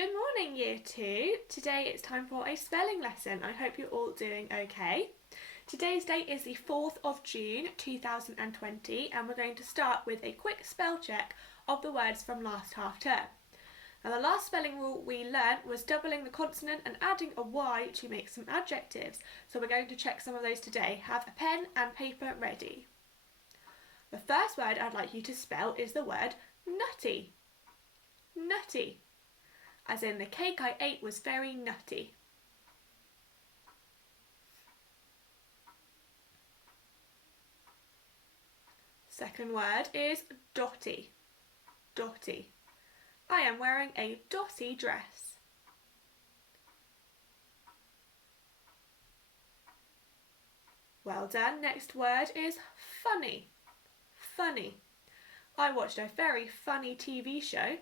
Good morning, Year 2. Today it's time for a spelling lesson. I hope you're all doing okay. Today's date is the 4th of June 2020 and we're going to start with a quick spell check of the words from last half term. Now the last spelling rule we learnt was doubling the consonant and adding a Y to make some adjectives. So we're going to check some of those today. Have a pen and paper ready. The first word I'd like you to spell is the word nutty. Nutty. As in, the cake I ate was very nutty. Second word is dotty. Dotty. I am wearing a dotty dress. Well done. Next word is funny. Funny. I watched a very funny TV show.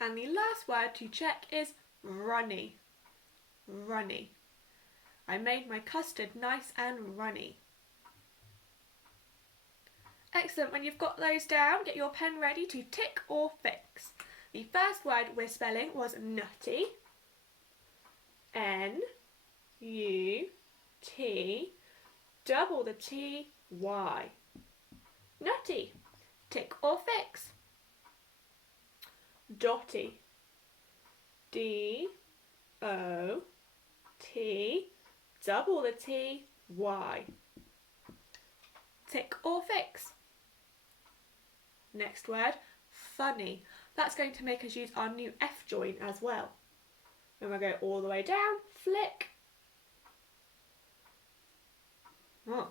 And the last word to check is runny. Runny. I made my custard nice and runny. Excellent. When you've got those down, get your pen ready to tick or fix. The first word we're spelling was nutty. N-U-T, double the T-Y. Nutty. Tick or fix. Dotty. D-O-T, double the T-Y. Tick or fix. Next word, funny. That's going to make us use our new F join as well. When we go all the way down, flick. Oh,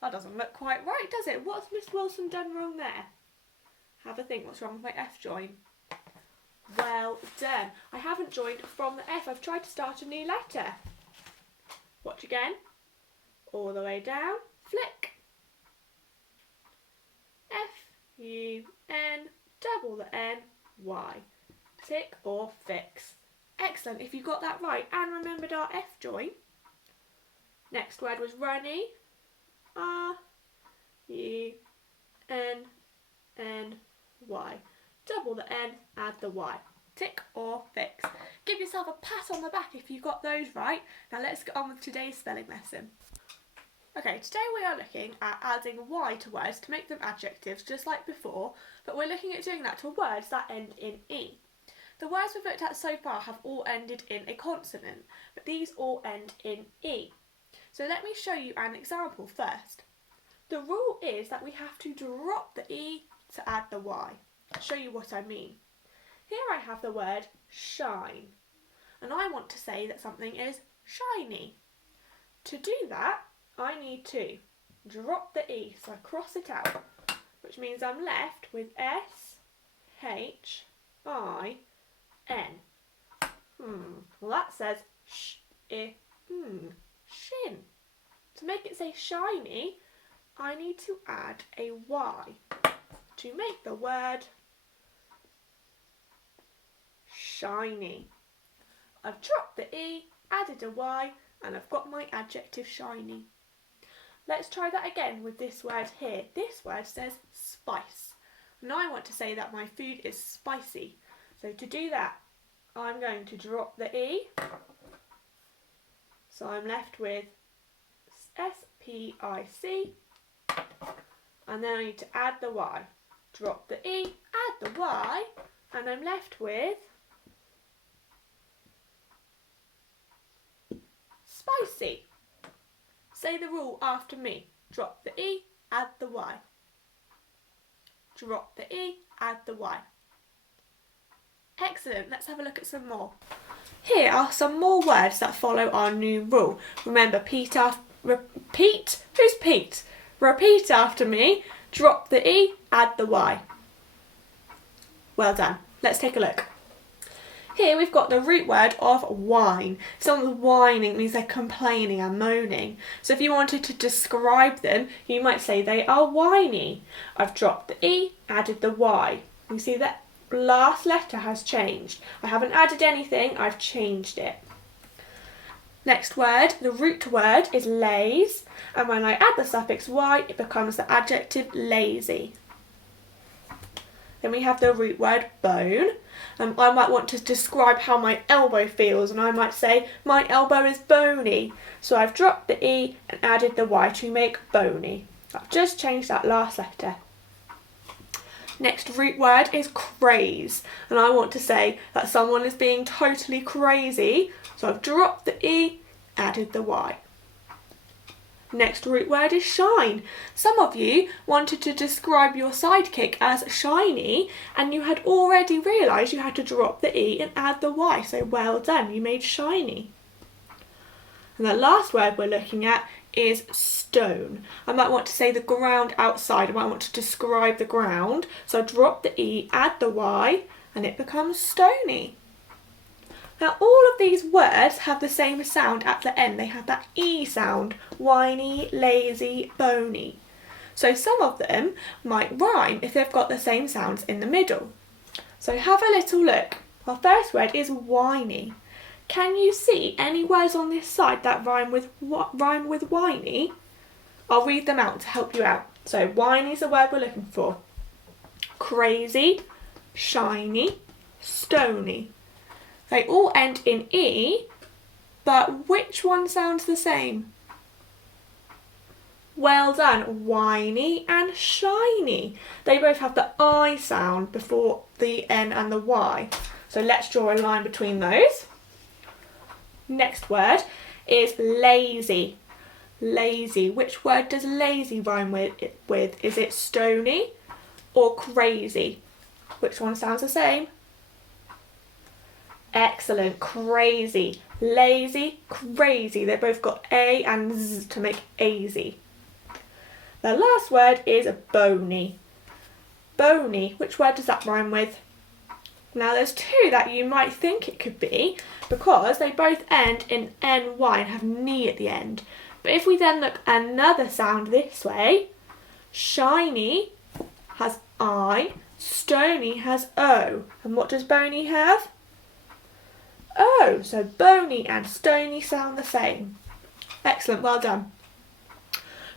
that doesn't look quite right, does it? What's Miss Wilson done wrong there? Have a think, what's wrong with my F join? Well done. I haven't joined from the F. I've tried to start a new letter. Watch again. All the way down. Flick. F-U-N, double the N-Y. Tick or fix. Excellent. If you got that right and remembered our F join. Next word was runny. R-U-N-N-Y. Double the N, add the Y. Tick or fix. Give yourself a pat on the back if you got those right. Now let's get on with today's spelling lesson. Okay, today we are looking at adding Y to words to make them adjectives just like before, but we're looking at doing that to words that end in E. The words we've looked at so far have all ended in a consonant, but these all end in E. So let me show you an example first. The rule is that we have to drop the E to add the Y. I'll show you what I mean. Here I have the word shine, and I want to say that something is shiny. To do that, I need to drop the E, so I cross it out, which means I'm left with S-H-I-N. Well, that says shin. To make it say shiny, I need to add a Y to make the word shiny. I've dropped the E, added a Y, and I've got my adjective shiny. Let's try that again with this word here. This word says spice. And I want to say that my food is spicy. So to do that, I'm going to drop the E. So I'm left with S-P-I-C. And then I need to add the Y. Drop the E, add the Y, and I'm left with spicy. Say the rule after me. Drop the E, add the Y. Drop the E, add the Y. Excellent. Let's have a look at some more. Here are some more words that follow our new rule. Remember, repeat. Who's Pete? Repeat after me. Drop the E, add the Y. Well done. Let's take a look. Here we've got the root word of whine. Someone's whining means they're complaining and moaning. So if you wanted to describe them, you might say they are whiny. I've dropped the E, added the Y. You see that last letter has changed. I haven't added anything, I've changed it. Next word, the root word is laze, and when I add the suffix y, it becomes the adjective lazy. Then we have the root word bone. I might want to describe how my elbow feels, and I might say my elbow is bony. So I've dropped the E and added the Y to make bony. I've just changed that last letter. Next root word is craze, and I want to say that someone is being totally crazy. So I've dropped the E, added the Y. Next root word is shine. Some of you wanted to describe your sidekick as shiny, and you had already realised you had to drop the E and add the Y, so well done, you made shiny. And the last word we're looking at is stone. I might want to say the ground outside, I might want to describe the ground, so drop the E, add the Y, and it becomes stony. Now all of these words have the same sound at the end. They have that E sound, whiny, lazy, bony. So some of them might rhyme if they've got the same sounds in the middle. So have a little look. Our first word is whiny. Can you see any words on this side that rhyme with whiny? I'll read them out to help you out. So whiny is the word we're looking for. Crazy, shiny, stony. They all end in E, but which one sounds the same? Well done, whiny and shiny. They both have the I sound before the N and the Y. So let's draw a line between those. Next word is lazy. Lazy. Which word does lazy rhyme with? Is it stony or crazy? Which one sounds the same? Excellent, crazy, lazy, crazy. They've both got A and Z to make azy. The last word is bony. Bony, which word does that rhyme with? Now there's two that you might think it could be because they both end in NY and have ni at the end. But if we then look another sound this way, shiny has I, stony has O. And what does bony have? Oh, so bony and stony sound the same. Excellent, well done.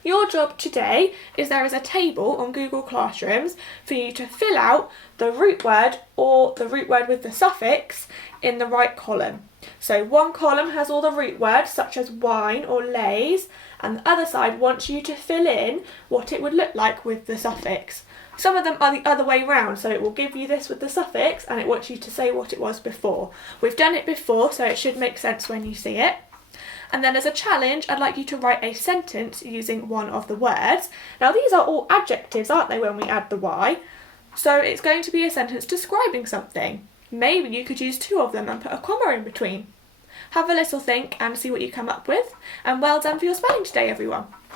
Your job today is there is a table on Google Classrooms for you to fill out the root word or the root word with the suffix in the right column. So one column has all the root words such as wine or lays, and the other side wants you to fill in what it would look like with the suffix. Some of them are the other way round, so it will give you this with the suffix and it wants you to say what it was before. We've done it before, so it should make sense when you see it. And then as a challenge, I'd like you to write a sentence using one of the words. Now these are all adjectives, aren't they, when we add the Y? So it's going to be a sentence describing something. Maybe you could use two of them and put a comma in between. Have a little think and see what you come up with. And well done for your spelling today, everyone.